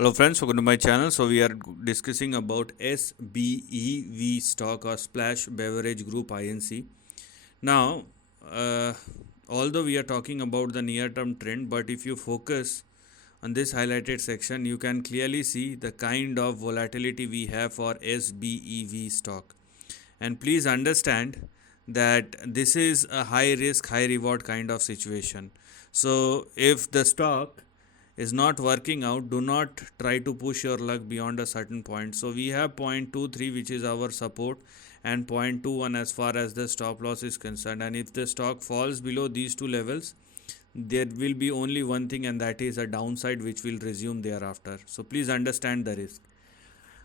Hello friends, welcome to my channel. So we are discussing about SBEV stock or Splash Beverage Group INC. Now, although we are talking about the near term trend, but if you focus on this highlighted section, you can clearly see the kind of volatility we have for SBEV stock. And please understand that this is a high risk, high reward kind of situation. So if the stock is not working out, do not try to push your luck beyond a certain point. So we have 0.23 which is our support and 0.21 as far as the stop loss is concerned, and if the stock falls below these two levels, there will be only one thing, and that is a downside which will resume thereafter. So please understand the risk.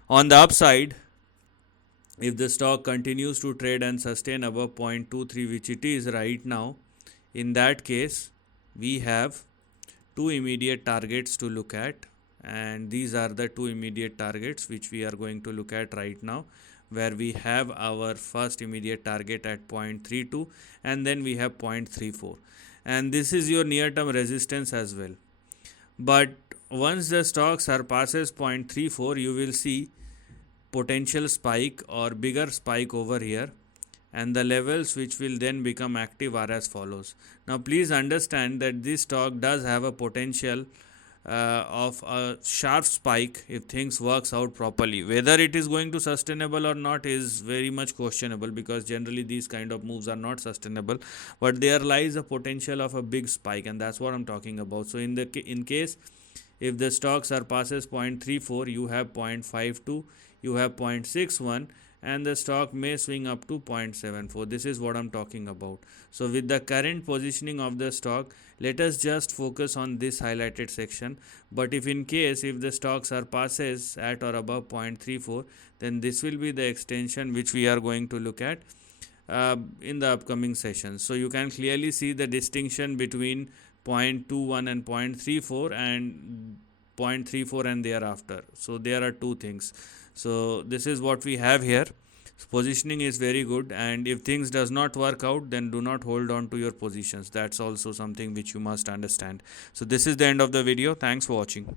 On the upside, if the stock continues to trade and sustain above 0.23 which it is right now, in that case we have two immediate targets to look at, and these are the two immediate targets which we are going to look at right now, where we have our first immediate target at 0.32 and then we have 0.34, and this is your near term resistance as well. But once the stock surpasses 0.34, you will see potential spike or bigger spike over here, and the levels which will then become active are as follows. Now please understand that this stock does have a potential of a sharp spike if things works out properly. Whether it is going to sustainable or not is very much questionable, because generally these kind of moves are not sustainable, but there lies a potential of a big spike, and that's what I'm talking about. So in case if the stock surpasses 0.34, you have 0.52, you have 0.61, and the stock may swing up to 0.74. This is what I'm talking about. So with the current positioning of the stock, let us just focus on this highlighted section. But if in case if the stock surpasses at or above 0.34, then this will be the extension which we are going to look at in the upcoming sessions. So you can clearly see the distinction between 0.21 and 0.34 and 0.34 and thereafter. So there are two things. So this is what we have here. Positioning is very good, and if things does not work out, then do not hold on to your positions. That's also something which you must understand. So this is the end of the video. Thanks for watching.